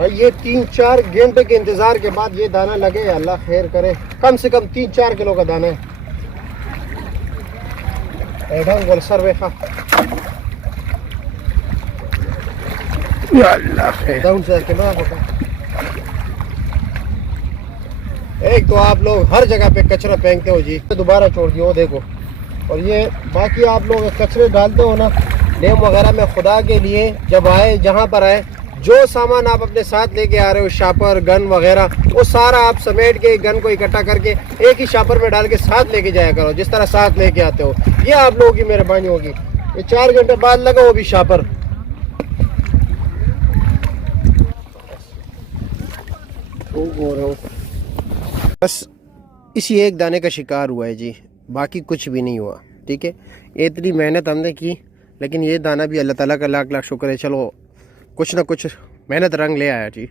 भाई ये 3-4 घंटे के इंतजार के बाद ये दाना लगे, अल्लाह खैर करे। कम से कम 3-4 किलो का दाना है। सर वे एक तो आप लोग हर जगह पे कचरा फेंकते हो जी, दोबारा छोड़ दियो देखो। और ये बाकी आप लोग कचरे डालते हो ना डैम वगैरह में, खुदा के लिए जब आए जहाँ पर आए, जो सामान आप अपने साथ लेके आ रहे हो, शापर गन वगैरह, वो सारा आप समेट के गन को इकट्ठा करके एक ही शापर में डाल के साथ लेके जाया करो, जिस तरह साथ लेके आते हो। ये आप लोगों की मेहरबानी होगी। ये 4 घंटे बाद लगा वो भी शापर। बस इसी एक दाने का शिकार हुआ है जी, बाकी कुछ भी नहीं हुआ। ठीक है, इतनी मेहनत हमने की, लेकिन ये दाना भी अल्लाह ताला का लाख लाख शुक्र है, चलो कुछ ना कुछ मेहनत रंग ले आया जी।